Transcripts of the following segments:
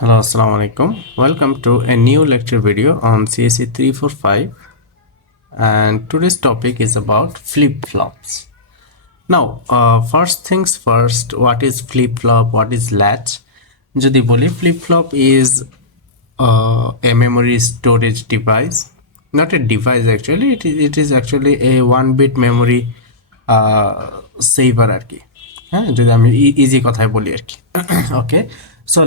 Hello, Assalamu alaikum. Welcome to a new lecture video on CSE 345 and today's topic is about flip-flops. Now, uh, first things first, what is flip-flop, what is latch? যদি বলি flip-flop is uh, a memory storage device, not a device actually, it is, it is actually a one bit memory uh, saver আর কি হ্যাঁ যদি আমি easy কথায় বলি আর কি ওকে সো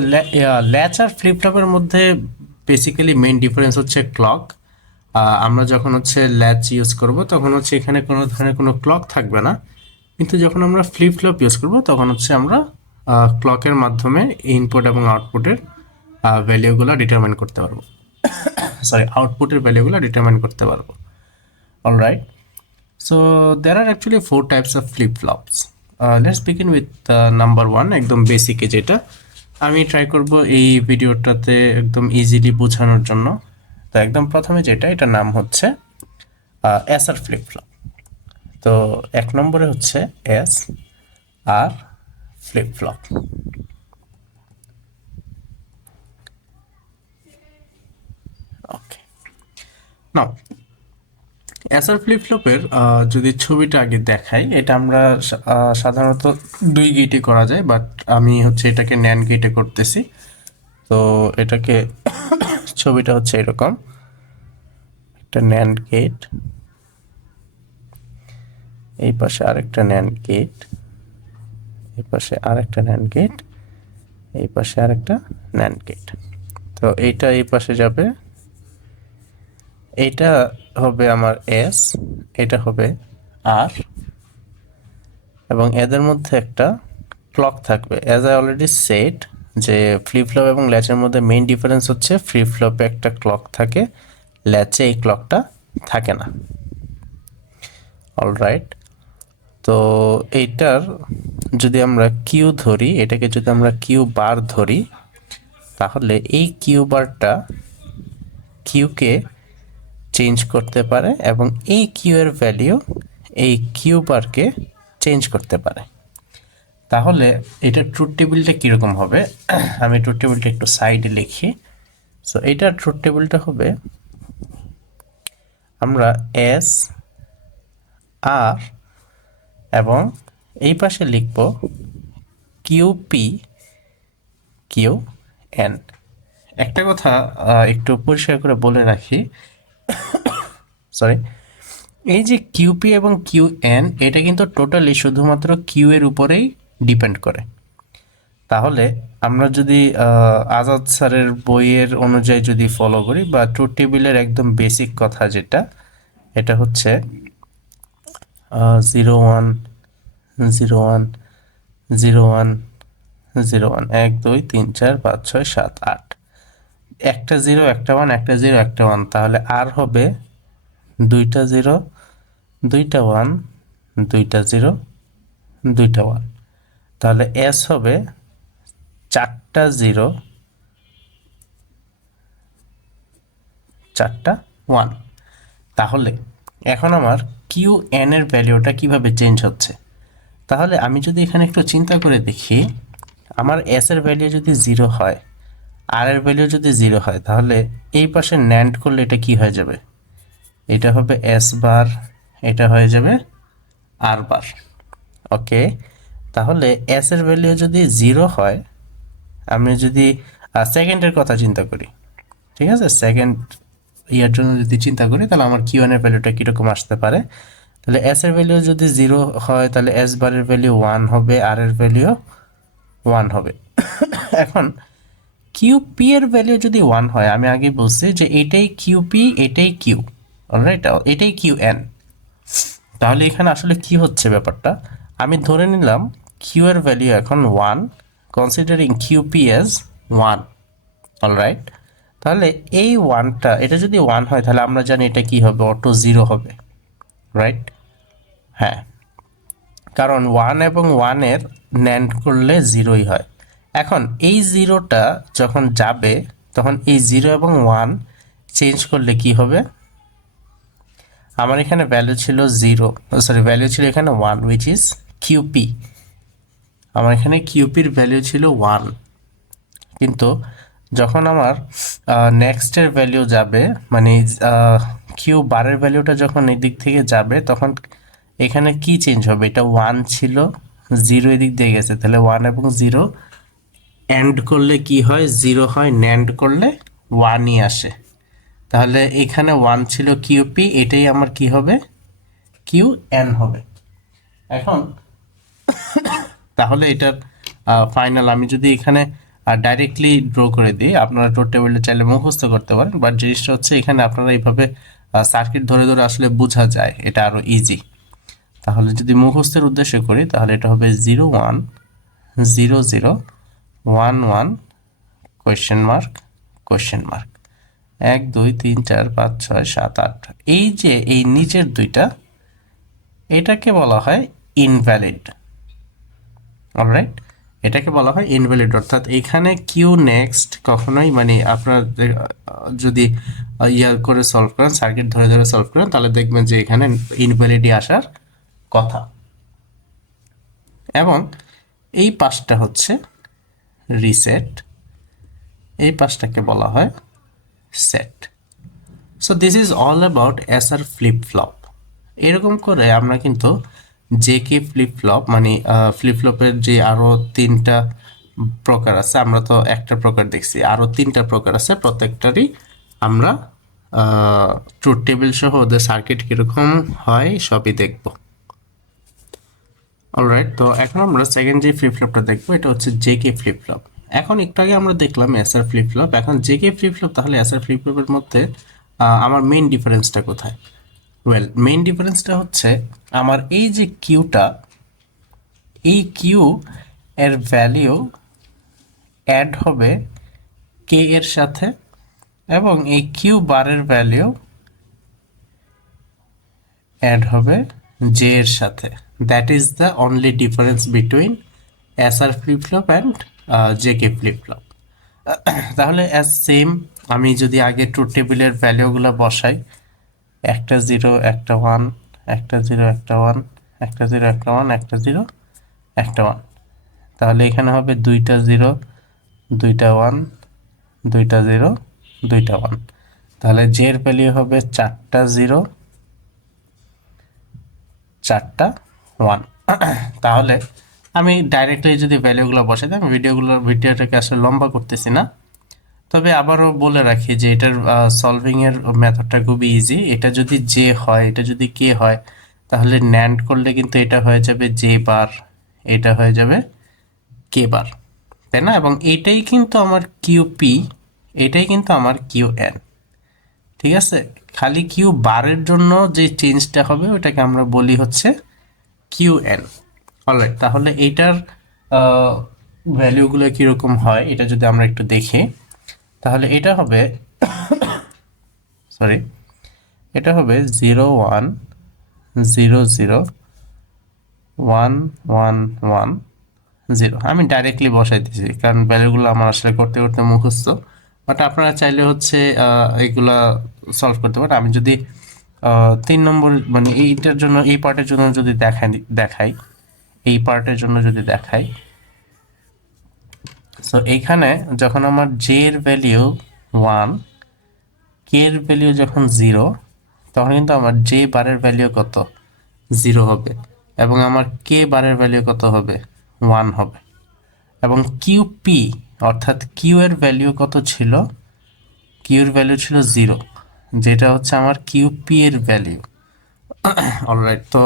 ল্যাচ আর ফ্লিপটপের মধ্যে বেসিক্যালি মেইন ডিফারেন্স হচ্ছে ক্লক আমরা যখন হচ্ছে ল্যাচ ইউজ করব তখন হচ্ছে এখানে কোনো ধরনের কোনো ক্লক থাকবে না। কিন্তু যখন আমরা ফ্লিপ ফ্লপ ইউজ করব তখন হচ্ছে আমরা ক্লকের মাধ্যমে ইনপুট এবং আউটপুটের ভ্যালিউগুলো ডিটারমাইন করতে পারব। সরি আউটপুটের ভ্যালিউগুলো ডিটারমাইন করতে পারব। All right So there are actually four types of flip-flops. Uh, let's begin with uh, number one একদম বেসিকে যেটা। আমি ট্রাই করব এই ভিডিওটাতে একদম ইজিলি বোঝানোর জন্য। তো একদম প্রথমে যেটা, এটার নাম হচ্ছে এসআর ফ্লিপ ফ্লপ তো এক নম্বরে হচ্ছে S R flip flop okay now SR flip ফ্লপের যদি ছবিটা আগে দেখাই, এটা আমরা সাধারণত দুই গেটে করা যায় বাট আমি হচ্ছে এটাকে ন্যান গেটে করতেছি। তো এটাকে ছবিটা হচ্ছে এরকম। একটা ন্যান্ড গেট এই পাশে আরেকটা ন্যান্ড গেট এই পাশে আরেকটা ন্যান্ড গেট এই পাশে আরেকটা ন্যান্ড গেট তো এইটা এই পাশে যাবে। এইটা হবে আমার এস এটা হবে আর এবং এদের মধ্যে একটা ক্লক থাকবে। অ্যাজ আই অলরেডি সেট যে ফ্লিপ ফ্লপ এবং ল্যাচের মধ্যে মেইন ডিফারেন্স হচ্ছে ফ্লিপ ফ্লপে একটা ক্লক থাকে ল্যাচে এই ক্লকটা থাকে না। অলরাইট তো এইটার যদি আমরা কিউ ধরি, এটাকে যদি আমরা কিউ বার ধরি, তাহলে এই কিউ বারটা কিউকে চেঞ্জ করতে পারে এবং এই কিউ এর ভ্যালিউ এই কিউ বারকে চেঞ্জ করতে পারে। তাহলে এটা ট্রুথ টেবিলটা কীরকম হবে? আমি ট্রুথ টেবিলটা একটু সাইডে লিখি। সো এটা ট্রুথ টেবিলটা হবে আমরা এস আর এবং এই পাশে লিখব কিউ পি কিউ এন একটা কথা একটু পরিষ্কার করে বলে রাখি সরি এই যে কিউপি এবং কিউ এন এটা কিন্তু টোটালি শুধুমাত্র কিউ এর উপরেই ডিপেন্ড করে। তাহলে আমরা যদি আজাদ স্যারের বইয়ের অনুযায়ী যদি ফলো করি বা ট্রু টেবিলের একদম বেসিক কথা যেটা, এটা হচ্ছে zero one zero one zero one zero one এক, দুই, তিন, চার, পাঁচ, ছয়, সাত, আট। একটা জিরো, একটা ওয়ান, একটা জিরো, একটা ওয়ান। তাহলে আর হবে দুইটা জিরো, দুইটা ওয়ান, দুইটা জিরো, দুইটা ওয়ান। তাহলে এস হবে চারটা জিরো, চারটা ওয়ান। তাহলে এখন আমার কিউ এন এর ভ্যালিউটা কীভাবে চেঞ্জ হচ্ছে? তাহলে আমি যদি এখানে একটু চিন্তা করে দেখি, আমার এস এর ভ্যালিউ যদি জিরো হয় আর এর ভ্যালিউ যদি জিরো হয়, তাহলে এই পাশে ন্যান্ড করলে এটা কি হয়ে যাবে? এটা হবে এস বার এটা হয়ে যাবে আর বার ওকে তাহলে এস এর ভ্যালিউ যদি জিরো হয়, আমি যদি সেকেন্ডের কথা চিন্তা করি, ঠিক আছে? সেকেন্ড ইয়ার জন্য যদি চিন্তা করি, তাহলে আমার কিউ এর ভ্যালুটা কীরকম আসতে পারে? তাহলে এস এর ভ্যালিউ যদি জিরো হয়, তাহলে এস বারের ভ্যালিউ ওয়ান হবে আর এর ভ্যালিউ ওয়ান হবে। এখন কিউ পি এর ভ্যালিউ যদি ওয়ান হয়, আমি আগে বলছি যে এটাই কিউপি এটাই কিউ অলরাইট এটাই কিউ এন তাহলে এখানে আসলে কি হচ্ছে ব্যাপারটা? আমি ধরে নিলাম কিউ এর ভ্যালিউ এখন one considering Q P as one alright তাহলে এই ওয়ানটা এটা যদি ওয়ান হয়, তাহলে আমরা জানি এটা কি হবে? অটো জিরো হবে রাইট হ্যাঁ। কারণ ওয়ান এবং ওয়ানের ন্যান্ড করলে জিরোই হয়। এখন এই জিরোটা যখন যাবে, তখন এই জিরো এবং ওয়ান চেঞ্জ করলে কি হবে? আমার এখানে ভ্যালু ছিল জিরো সরি ভ্যালু ছিল এখানে ওয়ান উইচ ইজ কিউপি আমার এখানে কিউপির ভ্যালু ছিল ওয়ান। কিন্তু যখন আমার নেক্সটের ভ্যালিউ যাবে মানে কিউ বারের ভ্যালিউটা যখন এই দিক থেকে যাবে, তখন এখানে কি চেঞ্জ হবে? এটা ওয়ান ছিল জিরো এদিক দিয়ে গেছে। তাহলে ওয়ান এবং জিরো অ্যান্ড করলে কি হয়? জিরো হয় ন্যান্ড করলে ওয়ানই আসে। তাহলে এখানে ওয়ান ছিল কিউপি এটাই আমার কি হবে? কিউ এন হবে। এখন তাহলে এটার ফাইনাল আমি যদি এখানে ডাইরেক্টলি ড্র করে দিই, আপনারা ড্র টেবিলটা চাইলে মুখস্থ করতে পারেন বাট জিনিসটা হচ্ছে এখানে আপনারা এইভাবে সার্কিট ধরে ধরে আসলে বোঝা যায়, এটা আরও ইজি তাহলে যদি মুখস্থের উদ্দেশ্যে করি, তাহলে এটা হবে zero one zero zero one one question mark question mark এক, দুই, তিন, চার, পাঁচ, ছয়, সাত, আট। এই যে এই নিচের দুইটা, এটাকে বলা হয় ইনভ্যালিড অলরাইট এটাকে বলা হয় ইনভ্যালিড অর্থাৎ এখানে কিউ নেক্সট কখনোই মানে আপনার যদি ইয়ার করে সলভ করেন সার্কিট ধরে ধরে সলভ করেন, তাহলে দেখবেন যে এখানে ইনভ্যালিডই আসার কথা। এবং এই পাশটা হচ্ছে রিসেট এই পাশটাকে বলা হয় set so this is all about SR flip flop এরকম করে আমরা কিন্তু জে কে ফ্লিপ ফ্লপ মানে ফ্লিপ ফ্লপের যে আরও তিনটা প্রকার আছে, আমরা তো একটা প্রকার দেখছি আরও তিনটা প্রকার আছে, প্রত্যেকটারই আমরা ট্রুথ টেবিল সহ ওদের সার্কিট কীরকম হয় সবই দেখব। অলরাইট তো এখন আমরা সেকেন্ড যে ফ্লিপ ফ্লপটা দেখব, এটা হচ্ছে জে কে ফ্লিপ ফ্লপ এখন একটু আগে আমরা দেখলাম এসআর ফ্লিপ ফ্লপ এখন জে কে ফ্লিপ ফ্লপ তাহলে এসআর ফ্লিপ ফ্লপের মধ্যে আমার মেইন ডিফারেন্সটা কোথায়? ওয়েল মেইন ডিফারেন্সটা হচ্ছে আমার এই যে কিউটা এই কিউ এর ভ্যালিউ অ্যাড হবে কে এর সাথে এবং এই কিউ বারের ভ্যালিউ অ্যাড হবে জে এর সাথে। Only difference between S R flip flop and J K flip flop তাহলে অ্যাজ সেম আমি যদি আগে ট্রুথ টেবিলের ভ্যালিউগুলো বসাই, একটা জিরো একটা ওয়ান একটা জিরো একটা ওয়ান একটা জিরো একটা ওয়ান একটা জিরো একটা ওয়ান তাহলে এখানে হবে দুইটা জিরো দুইটা ওয়ান দুইটা জিরো দুইটা ওয়ান তাহলে জের ভ্যালিউ হবে চারটা জিরো চারটা ওয়ান তাহলে আমি ডাইরেক্টলি যদি ভ্যালুগুলো বসাই দিই আমি ভিডিওগুলো ভিডিওটাকে আসলে লম্বা করতেছি না। তবে আবারও বলে রাখি যে এটার সলভিংয়ের মেথডটা খুবই ইজি এটা যদি জে হয়, এটা যদি কে হয়, তাহলে ন্যান্ড করলে কিন্তু এটা হয়ে যাবে জে বার এটা হয়ে যাবে কে বার তাই না? এবং এটাই কিন্তু আমার কিউ পি এটাই কিন্তু আমার কিউ এন ঠিক আছে? খালি কিউ বারের জন্য যে চেঞ্জটা হবে, ওটাকে আমরা বলি হচ্ছে কিউ এন অলরাইট তাহলে এটার ভ্যালুগুলো কীরকম হয়, এটা যদি আমরা একটু দেখি। তাহলে এটা হবে সরি এটা হবে zero one zero zero one one one zero আমি ডাইরেক্টলি বসাই দিয়েছি কারণ ভ্যালুগুলো আমার আসলে করতে করতে মুখস্থ। বাট আপনারা চাইলে হচ্ছে এগুলা সলভ করতে পারেন। আমি যদি তিন নম্বর মানে এইটার জন্য, এই পার্টের জন্য যদি দেখাই দেখাই, এই পার্টের জন্য যদি দেখাই সো এইখানে যখন আমার জে এর ভ্যালিউ ওয়ান কে এর ভ্যালিউ যখন জিরো তখন কিন্তু আমার জে বারের ভ্যালিউ কত? জিরো হবে। এবং আমার কে বারের ভ্যালিউ কত হবে? ওয়ান হবে। এবং কিউ পি অর্থাৎ কিউ এর ভ্যালিউ কত ছিল? কিউ এর ভ্যালিউ ছিল জিরো যেটা হচ্ছে আমার কিউ পি এর ভ্যালিউ অলরাইট তো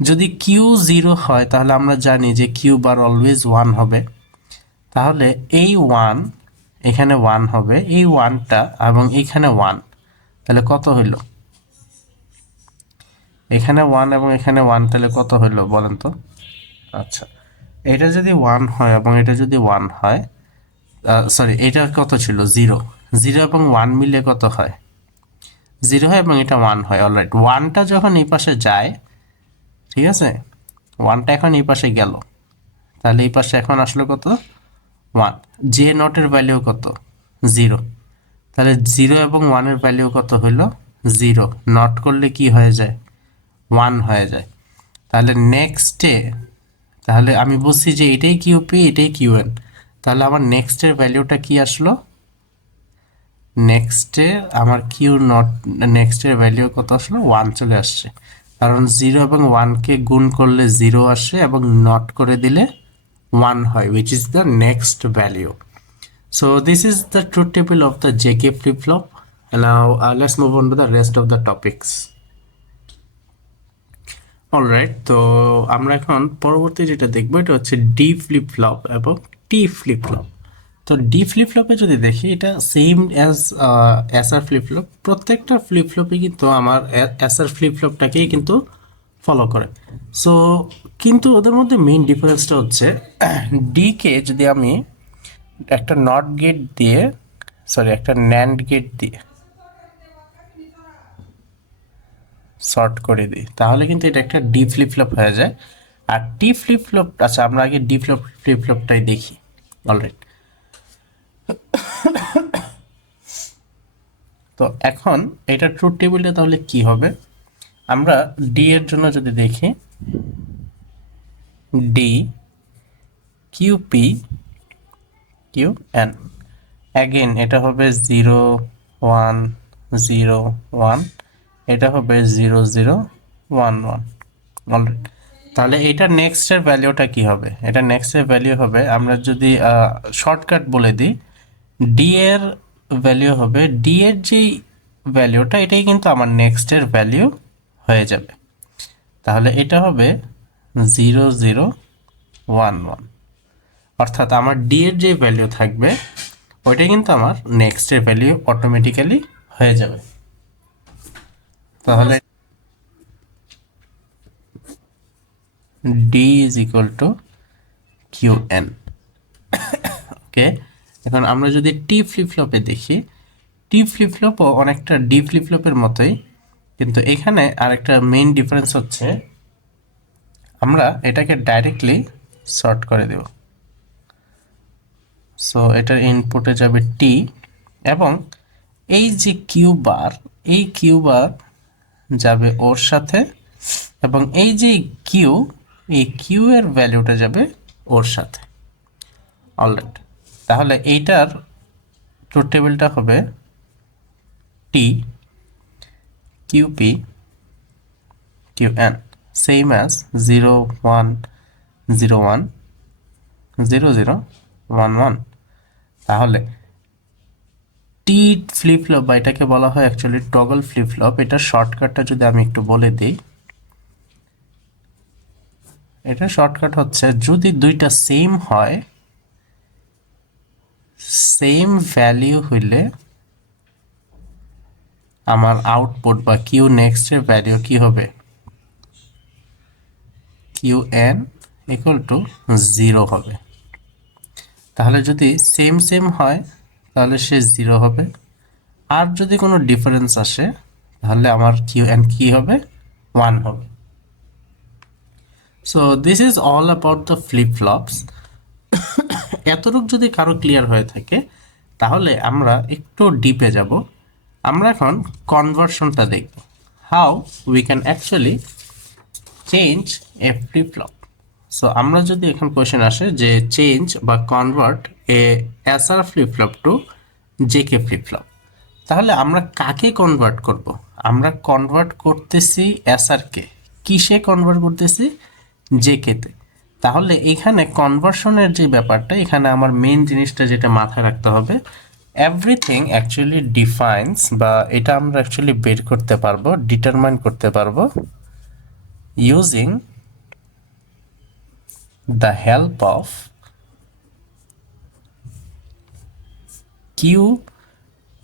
যদি কিউ জিরো হয়, তাহলে আমরা জানি যে কিউ বার অলওয়েজ ওয়ান হবে। তাহলে এই ওয়ান এখানে ওয়ান হবে, এই ওয়ানটা এবং এখানে ওয়ান তাহলে কত হইল? এখানে ওয়ান এবং এখানে ওয়ান তাহলে কত হইল বলেন তো? আচ্ছা এটা যদি ওয়ান হয় এবং এটা যদি ওয়ান হয় সরি এটা কত ছিল? জিরো জিরো এবং ওয়ান মিলে কত হয়? জিরো হয় এবং এটা ওয়ান হয়। অলরাইট ওয়ানটা যখন এই পাশে যায়, ঠিক আছে? ওয়ানটা এখন এই পাশে গেল। তাহলে এই পাশে এখন আসলো কত? ওয়ান জে নটের ভ্যালিউ কত? জিরো তাহলে জিরো এবং ওয়ানের ভ্যালিউ কত হইল জিরো নট করলে কি হয়ে যায়? ওয়ান হয়ে যায়। তাহলে নেক্সটে তাহলে আমি বুঝছি যে এটাই কিউপি এটাই কিউএন তাহলে আমার নেক্সটের ভ্যালিউটা কি আসলো? নেক্সটে আমার কিউ নট নেক্সটের ভ্যালিউ কত আসলো ওয়ান চলে আসছে কারণ জিরো এবং ওয়ানকে গুণ করলে জিরো আসে এবং নট করে দিলে ওয়ান হয় which is the next value so this is the truth table of the JK flip-flop. Now uh, let's move on to the rest of the topics. Alright তো আমরা এখন পরবর্তী যেটা দেখব এটা হচ্ছে ডি ফ্লিপ ফ্লপ এবং টি ফ্লিপ ফ্লপ তো ডি ফ্লিপ ফ্লপে যদি দেখি, এটা same as SR flip flop প্রত্যেকটা ফ্লিপ ফ্লপে কিন্তু আমার এসআর ফ্লিপ ফ্লপটাকেই কিন্তু ফলো করে। সো কিন্তু ওদের মধ্যে মেইন ডিফারেন্সটা হচ্ছে ডিকে যদি আমি একটা নট গেট দিয়ে সরি একটা ন্যান্ড গেট দিয়ে শর্ট করে দিই, তাহলে কিন্তু এটা একটা ডি ফ্লিপ ফ্লপ হয়ে যায়। আর টি ফ্লিপ ফ্লপ আচ্ছা আমরা আগে ডি ফ্লপ ফ্লিপ ফ্লপটাই দেখি অলরাইট তো এখন এটা ট্রুথ টেবিলটা তাহলে কি হবে? আমরা ডি এর জন্য যদি দেখি D QP Q N again এটা হবে জিরো ওয়ান জিরো ওয়ান এটা হবে zero zero one one already তাহলে এটা নেক্সটের ভ্যালিউটা কি হবে? এটা নেক্সটের ভ্যালিউ হবে, আমরা যদি শর্টকাট বলে দিই ডি এর ভ্যালিউ হবে ডি এর যেই ভ্যালিউটা এটাই কিন্তু আমার নেক্সটের ভ্যালিউ হয়ে যাবে। তাহলে এটা হবে জিরো জিরো ওয়ান ওয়ান অর্থাৎ আমার ডি এর যে ভ্যালিউ থাকবে ওইটা কিন্তু আমার নেক্সটের ভ্যালিউ অটোমেটিক্যালি হয়ে যাবে। তাহলে D is equal to Q N okay এখন আমরা যদি টি ফ্লিপ ফ্লপে দেখি টি ফ্লিপ ফ্লপও অনেকটা ডি ফ্লিপ ফ্লপের মতোই, কিন্তু এখানে আরেকটা মেইন ডিফারেন্স হচ্ছে, আমরা এটাকে ডাইরেক্টলি শর্ট করে দেব। সো এটার ইনপুটে যাবে টি এবং এই যে কিউ বার, এই কিউ বার যাবে ওর সাথে, এবং এই যে কিউ, এই কিউ এর ভ্যালুটা যাবে ওর সাথে। অলরাইট তাহলে এইটার ট্রুথ টেবিলটা হবে T QP Q N same as zero one zero one zero zero one one তাহলে টি ফ্লিপ ফ্লপ বা এটাকে বলা হয় অ্যাকচুয়ালি টগল ফ্লিপ ফ্লপ এটা শর্টকাটটা যদি আমি একটু বলে দিই, এটা শর্টকাট হচ্ছে যদি দুইটা সেম হয় সেম ভ্যালিউ হইলে আমার আউটপুট বা কিউ নেক্সটের ভ্যালিউ কি হবে? Q N equal to zero হবে। তাহলে যদি সেম সেম হয়, তাহলে সে জিরো হবে। আর যদি কোনো ডিফারেন্স আসে, তাহলে আমার কিউ এন কি হবে? ওয়ান হবে। So this is all about the flip flops এতটুক যদি কারও ক্লিয়ার হয়ে থাকে, তাহলে আমরা একটু ডিপে যাব। আমরা এখন কনভার্সনটা দেখব। How we can actually change a flip flop so আমরা যদি এখন কোয়েশ্চেন আসে যে চেঞ্জ বা convert a SR flip flop to JK flip flop তাহলে আমরা কাকে কনভার্ট করব? আমরা কনভার্ট করতেছি এসআরকে কিসে কনভার্ট করতেছি? জে জেকেতে তাহলে এখানে কনভার্সনের যে ব্যাপারটা, এখানে আমার মেন জিনিসটা যেটা মাথায় রাখতে হবে এভরিথিং অ্যাকচুয়ালি ডিফাইন্স বা এটা আমরা অ্যাকচুয়ালি বের করতে পারব ডিটারমাইন করতে পারব using the help of Q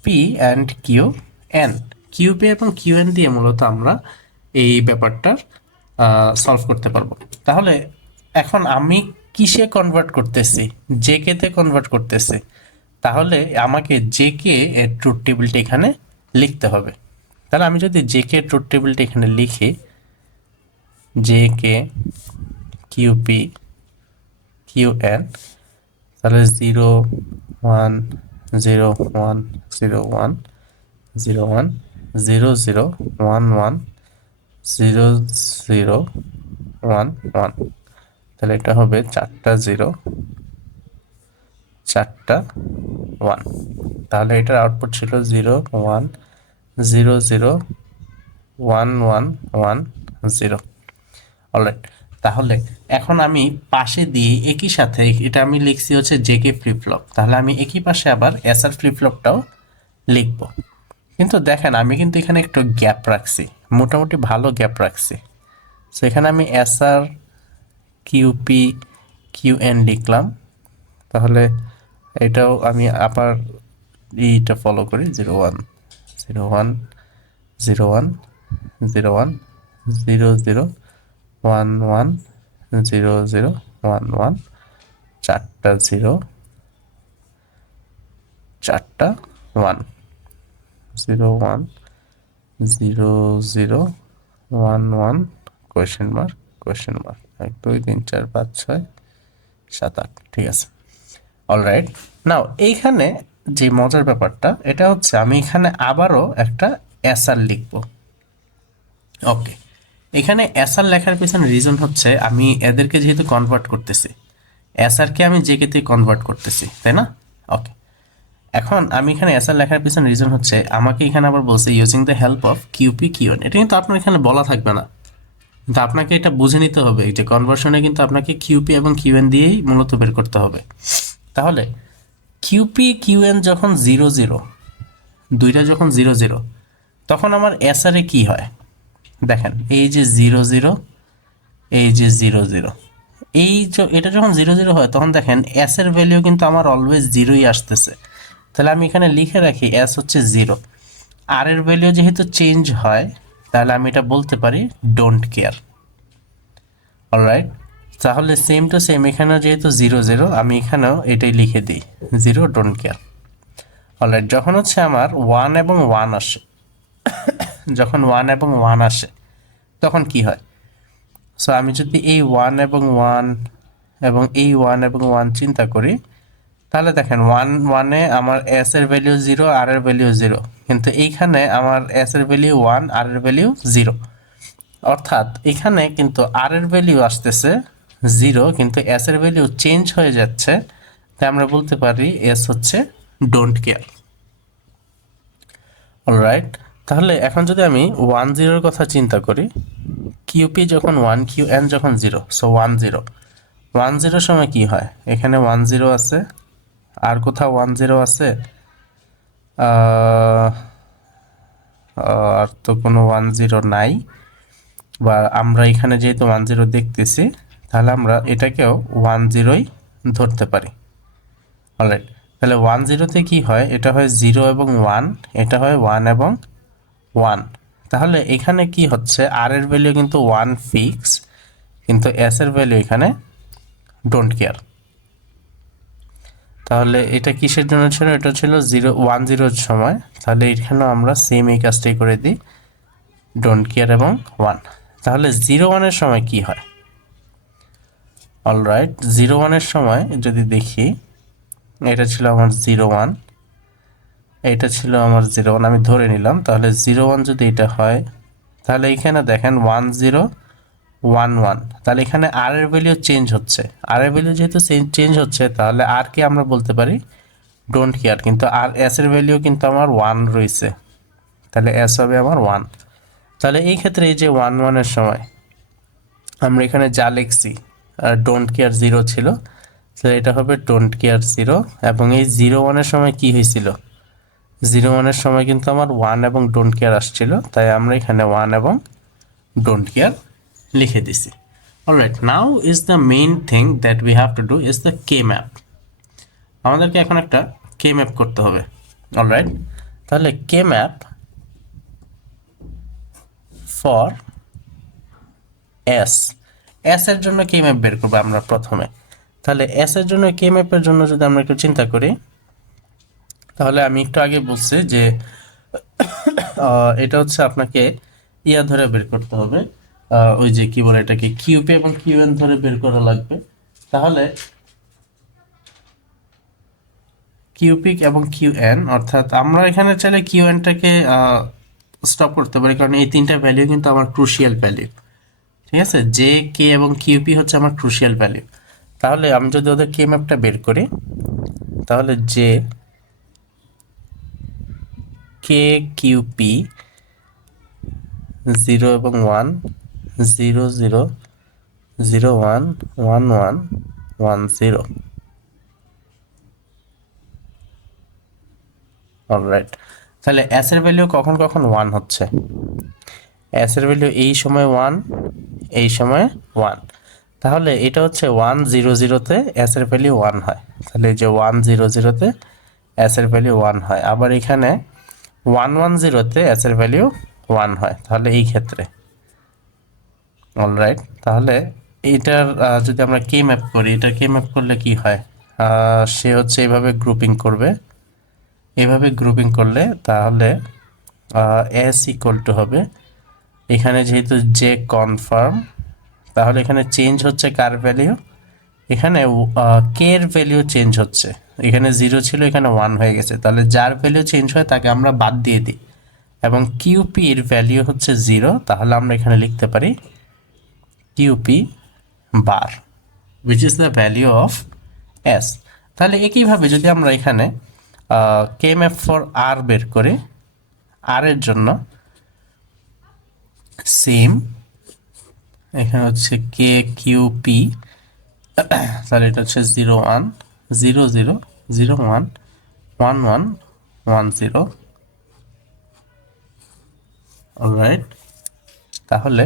P and Q N Q P এবং কিউ এন দিয়ে মূলত আমরা এই ব্যাপারটার সলভ করতে পারব। তাহলে এখন আমি কিসে কনভার্ট করতেছি? জে তে কনভার্ট করতেছি। তাহলে আমাকে জে কে এর ট্রুথ টেবিলটা এখানে লিখতে হবে। তাহলে আমি যদি জে কে ট্রুথ টেবিলটা এখানে লিখি J K QP Q N তাহলে zero one zero one zero one zero one zero zero one one zero zero one one. তাহলে এটা হবে চারটা জিরো, চারটা ওয়ান। তাহলে এটার আউটপুট ছিল zero one, zero zero, one one one zero. Alright তাহলে এখন আমি পাশে দিয়ে একই সাথে এটা আমি লিখছি হচ্ছে জেকে ফ্লিপফ্লপ তাহলে আমি একই পাশে আবার এসআর ফ্লিপফ্লপটাও লিখব। কিন্তু দেখেন, আমি কিন্তু এখানে একটু গ্যাপ রাখছি, মোটামুটি ভালো গ্যাপ রাখছি। সো এখানে আমি এসআর কিউপি কিউএন লিখলাম। তাহলে এটাও আমি আবার এইটা ফলো করি zero one zero one zero one zero one zero zero one one zero zero one one চারটা জিরো চারটা one zero one zero zero one one question mark question mark এক, দুই, তিন, চার, পাঁচ, ছয়, সাত, আট, ঠিক আছে। অলরাইট নাও এইখানে যে মজার ব্যাপারটা, এটা হচ্ছে আমি এখানে আবারও একটা অ্যাসার লিখব। ওকে এখানে অ্যাসার লেখার পিছনে রিজন হচ্ছে আমি এদেরকে যেহেতু কনভার্ট করতেছি অ্যাসারকে আমি জেকেতে কনভার্ট করতেছি, তাই না? ওকে এখন আমি এখানে অ্যাসার লেখার পিছনে রিজন হচ্ছে আমাকে এখানে আবার বলছে using the help of QP QN এটা কিন্তু আপনার এখানে বলা থাকবে না। কিন্তু আপনাকে এটা বুঝে নিতে হবে যে কনভার্সনে কিন্তু আপনাকে কিউপি এবং কিউএন দিয়েই মূলত বের করতে হবে। তাহলে কিউপি কিউএন যখন জিরো জিরো দুইটা যখন জিরো জিরো তখন আমার এসআরে কি হয়? দেখেন, এই যে জিরো জিরো এই যে জিরো জিরো এই এটা যখন জিরো জিরো হয়, তখন দেখেন এস এর ভ্যালিউ কিন্তু আমার অলওয়েজ জিরোই আসতেছে। তাহলে আমি এখানে লিখে রাখি এস হচ্ছে জিরো আর এর ভ্যালিউ যেহেতু চেঞ্জ হয় তাহলে আমি এটা বলতে পারি ডোন্ট কেয়ার অলরাইট তাহলে সেম টু সেম এখানেও যেহেতু জিরো জিরো আমি এখানেও এটাই লিখে দিই জিরো ডোন্ট কেয়ার অলরাইট যখন হচ্ছে আমার ওয়ান এবং ওয়ান আসে, যখন ওয়ান এবং ওয়ান আসে, তখন কি হয়? সো আমি যদি এই ওয়ান এবং ওয়ান এবং এই ওয়ান এবং ওয়ান চিন্তা করি তাহলে দেখেন ওয়ান ওয়ানে আমার এস এর ভ্যালিউ জিরো আর এর ভ্যালিউ জিরো কিন্তু এইখানে আমার এস এর ভ্যালিউ ওয়ান আর এর ভ্যালিউ জিরো অর্থাৎ এখানে কিন্তু আর এর ভ্যালিউ আসতেছে জিরো কিন্তু এস এর ভ্যালিউ চেঞ্জ হয়ে যাচ্ছে। তাই আমরা বলতে পারি এস হচ্ছে ডোন্ট কেয়ার অলরাইট তাহলে এখন যদি আমি ওয়ান জিরোর কথা চিন্তা করি কিউপি যখন ওয়ান কিউ এন যখন zero so one zero one জিরোর সময় কি হয়? এখানে ওয়ান জিরো আছে। আর কোথাও ওয়ান জিরো আছে? আর তো কোনো ওয়ান জিরো নাই। বা আমরা এখানে যেহেতু ওয়ান জিরো দেখতেছি, তাহলে আমরা এটাকেও ওয়ান জিরোই ধরতে পারি। অলরাইট তাহলে ওয়ান জিরোতে কি হয়? এটা হয় জিরো এবং ওয়ান এটা হয় ওয়ান এবং ওয়ান তাহলে এখানে কি হচ্ছে? আর এর ভ্যালু কিন্তু ওয়ান ফিক্স কিন্তু এস এর ভ্যালু এখানে ডোন্ট কেয়ার তাহলে এটা কিসের জন্য ছিল? এটা ছিল জিরো ওয়ান জিরোর সময়। তাহলে এখানেও আমরা সেম এই কাজটাই করে দিই। ডোন্ট কেয়ার এবং ওয়ান তাহলে জিরো ওয়ানের সময় কি হয়? অলরাইট জিরো ওয়ানের সময় যদি দেখি, এটা ছিল আমার জিরো ওয়ান এটা ছিল আমার জিরো ওয়ান আমি ধরে নিলাম, তাহলে জিরো ওয়ান যদি এটা হয়, তাহলে এখানে দেখেন ওয়ান জিরো ওয়ান ওয়ান। তাহলে এখানে আর এর ভ্যালিউ চেঞ্জ হচ্ছে। আর এর ভ্যালিউ যেহেতু চেঞ্জ হচ্ছে, তাহলে আর কে আমরা বলতে পারি ডোন্ট কেয়ার কিন্তু আর এস এর ভ্যালিউ কিন্তু আমার ওয়ান রয়েছে। তাহলে এস হবে আমার ওয়ান তাহলে এই ক্ষেত্রে এই যে ওয়ান ওয়ানের সময়, আমরা এখানে যা লিখছি ডোন্ট কেয়ার জিরো ছিল তো এটা হবে ডোন্ট কেয়ার জিরো এবং এই জিরো ওয়ানের সময় কি হয়েছিল? জিরো ওয়ানের সময় কিন্তু আমার ওয়ান এবং ডোন্ট কেয়ার আসছিল, তাই আমরা এখানে ওয়ান এবং ডোন্ট কেয়ার লিখে দিছি। Alright now is the main thing that we have to do is the K map আমাদেরকে এখন একটা কে ম্যাপ করতে হবে। অলরাইট তাহলে K map for S S জন্য কে ম্যাপ বের করব আমরা প্রথমে। তাহলে এস জন্য কে ম্যাপের জন্য যদি আমরা একটু চিন্তা করি, তাহলে আমি একটু আগে বলছি যে এটা হচ্ছে আপনাকে ইয়া ধরে বের করতে হবে। ওই যে কি বলে এটাকে কিউপি এবং কিউএন ধরে বের করা লাগবে। তাহলে কিউপিক এবং কিউএন অর্থাৎ আমরা এখানে চাইলে কিউএনটাকে স্টপ করতে পারি, কারণ এই তিনটা ভ্যালু কিন্তু আমার ক্রুশিয়াল ভ্যালু ঠিক আছে? জে কে এবং কিউপি হচ্ছে আমার ক্রুশিয়াল ভ্যালু তাহলে আমি যদি ওদের কে ম্যাপটা বের করি, তাহলে জে কে কিউপি জিরো এবং one zero zero zero one one one one zero alright তাহলে এস এর ভ্যালু কখন কখন ওয়ান হচ্ছে? এস এর ভ্যালু এই সময় ওয়ান এই সময় ওয়ান তাহলে এটা হচ্ছে ওয়ান জিরো জিরোতে এস এর ভ্যালু ওয়ান হয়। তাহলে যে ওয়ান জিরো জিরোতে এস এর ভ্যালু ওয়ান হয়। আবার এখানে ওয়ান ওয়ান জিরোতে এস এর ভ্যালু ওয়ান হয়। তাহলে এই ক্ষেত্রে। অলরাইট তাহলে এটার যদি আমরা কে ম্যাপ করি এটা কে ম্যাপ করলে কি হয়? সে হচ্ছে এইভাবে গ্রুপিং করবে। এভাবে গ্রুপিং করলে তাহলে এস ইকুয়াল টু হবে। এখানে যেহেতু জে কনফার্ম তাহলে এখানে চেঞ্জ হচ্ছে কার ভ্যালিউ এখানে কে এর ভ্যালিউ চেঞ্জ হচ্ছে। এখানে জিরো ছিল, এখানে ওয়ান হয়ে গেছে। তাহলে যার ভ্যালিউ চেঞ্জ হয়, তাকে আমরা বাদ দিয়ে দিই। এবং কিউপি এর ভ্যালিউ হচ্ছে জিরো তাহলে আমরা এখানে লিখতে পারি QP bar which is the value of S তাহলে একইভাবে যদি আমরা এখানে কে ম্যাপ ফর আর বের করি আর এর জন্য সেম এখানে হচ্ছে কে কিউ পি তাহলে এটা হচ্ছে zero one zero zero zero one one one one zero alright তাহলে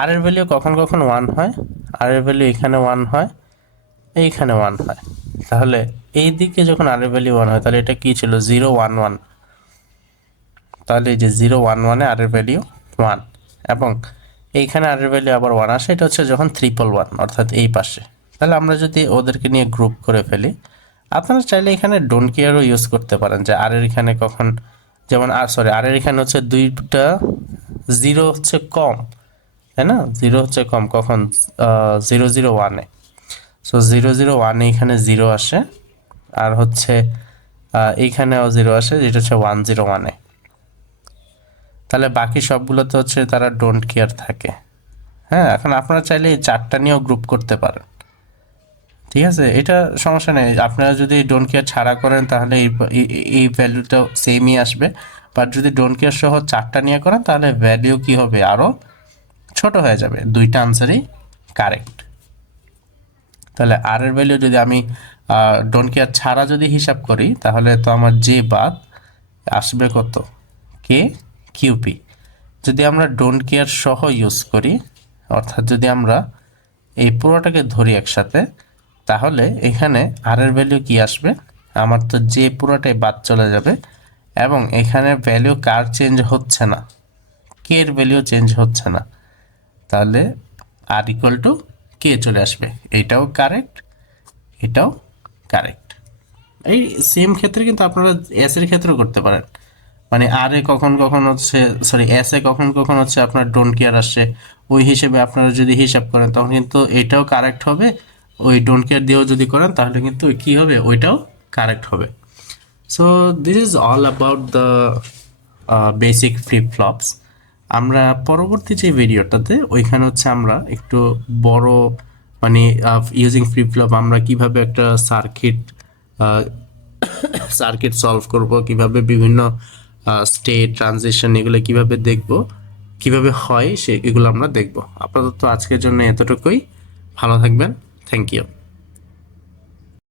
আর এর ভ্যালু কখন কখন ওয়ান হয়? আর এর ভ্যালু এখানে ওয়ান হয়, এইখানে ওয়ান হয়। তাহলে এই দিকে যখন আর এর ভ্যালু ওয়ান হয়, তাহলে এটা কি ছিল? জিরো ওয়ান ওয়ান তাহলে এই যে জিরো ওয়ান ওয়ানে আর এর ভ্যালু ওয়ান এবং এইখানে আর এর ভ্যালু আবার ওয়ান আসে, এটা হচ্ছে যখন ট্রিপল ওয়ান অর্থাৎ এই পাশে। তাহলে আমরা যদি ওদেরকে নিয়ে গ্রুপ করে ফেলি, আপনারা চাইলে এখানে ডোন্ট কেয়ারও ইউজ করতে পারেন যে আর এর এখানে কখন, যেমন আর সরি আর এর এখানে হচ্ছে দুইটা জিরো হচ্ছে কম। তাই না? জিরো হচ্ছে কম, কখন? জিরো জিরো ওয়ানে সো জিরো জিরো ওয়ানে এখানে জিরো আসে, আর হচ্ছে এইখানেও জিরো আসে, যেটা হচ্ছে ওয়ান জিরো ওয়ানে তাহলে বাকি সবগুলোতে হচ্ছে তারা ডোন্ট কেয়ার থাকে। হ্যাঁ এখন আপনারা চাইলে এই চারটা নিয়েও গ্রুপ করতে পারেন। ঠিক আছে? এটা সমস্যা নেই। আপনারা যদি ডোন্ট কেয়ার ছাড়া করেন, তাহলে এই, এই- ভ্যালুটা সেমই আসবে। বাট যদি ডোন্ট কেয়ার সহ চারটা নিয়ে করেন, তাহলে ভ্যালিউ কী হবে? আরও ছোট হয়ে যাবে। দুইটা আনসারই কারেক্ট তাহলে আর এর ভ্যালু যদি আমি ডোন্ট কেয়ার ছাড়া যদি হিসাব করি, তাহলে তো আমার যে বাদ আসবে কত? কে কিউপি যদি আমরা ডোন্ট কেয়ার সহ ইউজ করি, অর্থাৎ যদি আমরা এই পুরোটাকে ধরি একসাথে, তাহলে এখানে আর এর ভ্যালু কি আসবে? আমার তো যে পুরোটাই বাদ চলে যাবে, এবং এখানে ভ্যালু কার চেঞ্জ হচ্ছে না? কে এর ভ্যালু চেঞ্জ হচ্ছে না। তাহলে আর ইকুয়াল টু কে চলে আসবে। এটাও কারেক্ট এটাও কারেক্ট এই সেম ক্ষেত্রে কিন্তু আপনারা এস এর ক্ষেত্রেও করতে পারেন। মানে আর এ কখন কখন হচ্ছে সরি এস এ কখন কখন হচ্ছে আপনার ডোন্ট কেয়ার আসছে, ওই হিসেবে আপনারা যদি হিসাব করেন, তখন কিন্তু এটাও কারেক্ট হবে। ওই ডোন্ট কেয়ার দিয়েও যদি করেন, তাহলে কিন্তু কি হবে? ওইটাও কারেক্ট হবে। So this is all about the basic flip flops আমরা পরবর্তী যে ভিডিওটাতে, ওইখানে হচ্ছে আমরা একটু বড় মানে ইউজিং ফ্লিপ ফ্লপ আমরা কীভাবে একটা সার্কিট সার্কিট সলভ করব, কীভাবে বিভিন্ন স্টেট ট্রানজিশন এগুলো কীভাবে দেখব, কীভাবে হয় সে, এগুলো আমরা দেখব। আপাতত আজকের জন্য এতটুকুই। ভালো থাকবেন। Thank you